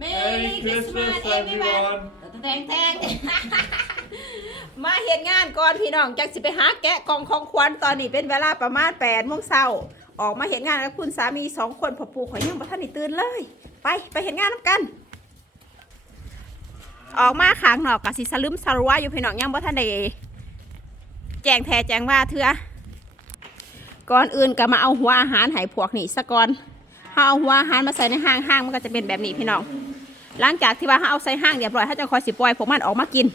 Merry Christmas everyone แทงแทงมาเห็นงานก่อนพี่น้องจักสิไปหาแกะกล่องของขวัญตอนนี้เป็นเวลาประมาณ8ปดโมงเช้าออกมาเห็นงานกับคุณสามีสองคนพอปูข่อยยังบ่ทันได้ตื่นเลย ไปไปเห็นงานน้ำกัน ออกมาขางนอกกับสิสลึมสลัวอยู่พี่น้องยังบ่ทันได้แจงแทแจงว่าเถื่อก่อนอื่นก็มาเอาหัวอาหารให้พวกนี่ซะก่อนเฮาเอาหัวอาหารมาใส่ในห้างห้างมันก็จะเป็นแบบนี้พี่น้อง หลังจากที่ว่าเขาเอาใส่ห้างเรียบร้อยเขาจะคอยสิปล่อยพวกมันออกมากิน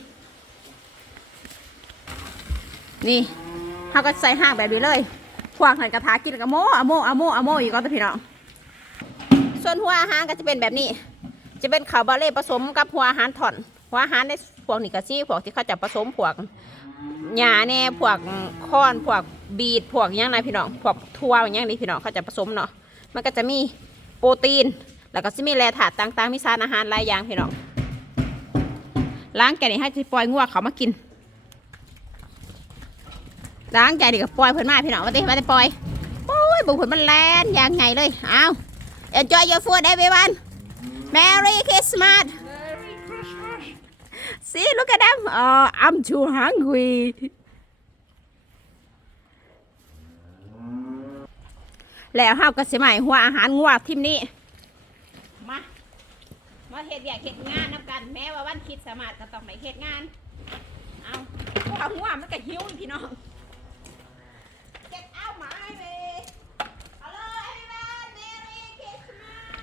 นี่เขาก็ใส่ห้างแบบนี้เลย พวกหันกระทากินกับโมอะโมอะโมอะโมอยู่ก็ตัวพี่น้อง ส่วนหัวอาหารก็จะเป็นแบบนี้ จะเป็นข้าวบาเล่ผสมกับหัวอาหารถ่อน หัวอาหารในพวกนี้ก็ซี่พวกที่เขาจะผสมพวกหญ้าแน่พวกค้อนพวกบีดพวกหยังไงพี่น้องพวกทั่วอย่างนี้พี่น้องเขาจะผสมเนาะ มันก็จะมีโปรตีน แล้วก็จะมีแร่ธาตุต่างๆ มีสารอาหารหลายอย่างพี่น้องล้างแกนี่ให้สิปล่อยงัวเขามากินล้างใจดีกับปล่อยเพิ่นมาพี่น้องมาติมาติปล่อยโอ้ยบุกเพิ่นมันแลนอย่างไงเลยเอา enjoy your food everyone Merry Christmas Merry Christmas. see look at them oh I'm too hungry แล้วเฮาก็สิใหม่หัวอาหารงัวทิมนี้มา มาเฮ็ดอยากเฮ็ดงานนำกัน แม้ว่าวันคิดสามารถก็ต้องไปเฮ็ดงาน เอาหัวหัวมันก็หิวพี่น้อง Get out my way Hello everyone Merry Christmas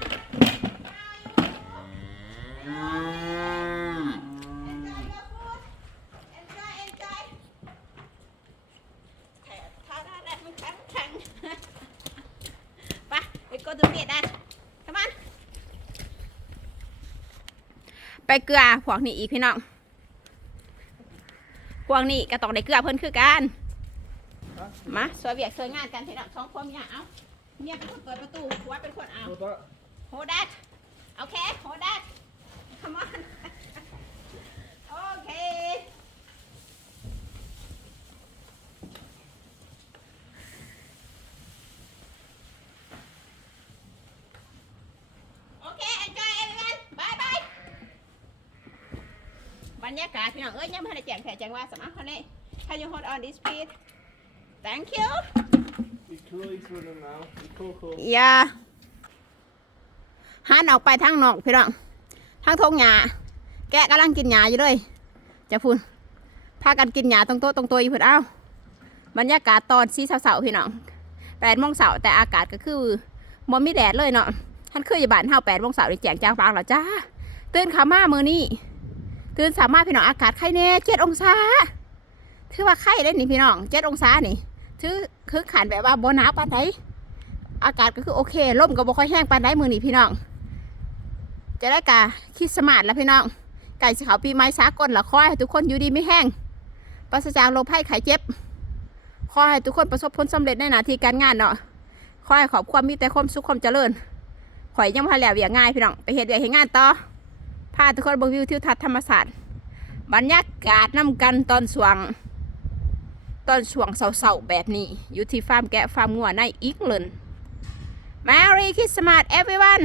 Enjoy your food Enjoy enjoy แถมทาได้แล้วมันแข็งแข็ง ไป we go to bed then come on ไปเกลือพวกนี้อีกพี่น้องพวกนี้ก็ต้องได้เกลือเพิ่นคือกันมาสวยเวียกสวยงานกันพี่น้องสองคนเนี่ยเอาเมียเป็นคนเปิดประตูผัวเป็นคนเอา Hold that. โฮดัดโอเคโฮดัด come on โอเค โอเค enjoy everyone bye bye บรรยากาศพี่น้องเอ้ยยังไม่ได้แจงแผลแจงว่าสมัครคนนี้ Can you hold on this please Thank you Be cool, he's running now. Be cool, cool. อย่าหันออกไปทางนอกพี่น้องทางทงหญ้าแกะกำลังกินหญ้าอยู่เลยจะพูนพากันกินหญ้าตรงโต๊ะตรงตัวอยู่เพื่นเอ้าบรรยากาศตอนซีเสาๆพี่น้องแปดโมงเสาแต่อากาศก็คือมันมีแดดเลยเนาะท่านคืออยู่บ้านเฮาแปดโมงเสาได้แจงจางฟางแล้วจ้าตื่นขามามือนี้ ตื่นสามารถพี่น้องอากาศไข่แน่เจ็ดองศาถือว่าไข่ได้นี่พี่น้องเจ็ดองศานี่ถือคือขันแบบว่าบ่หนาวปานใดอากาศก็คือโอเคลมก็บ่ค่อยแห้งปานใดมือนี่พี่น้อง จะได้กะคิดสมาร์ทแล้วพี่น้อง ไก่สีขาวปีไม้สากลละขอให้ทุกคนอยู่ดีไม่แห้งปราศจากโรคภัยไข้เจ็บขอให้ทุกคนประสบผลสำเร็จในหน้าที่การงานเนาะขอให้ขอบความมีแต่ความสุขความเจริญข่อยยังพาแล้วอย่างง่ายพี่น้อง ไปเฮ็ดเวียเฮ็ดงานต่อ พาทุกคนเบิ่งวิวทิวทัศน์ธรรมศาสตร์บรรยากาศน้ำกันตอนสว่างตอนช่วงเสาๆแบบนี้ อยู่ที่ฟาร์มแกะฟาร์มงัวในอีกเลน Merry Christmas everyone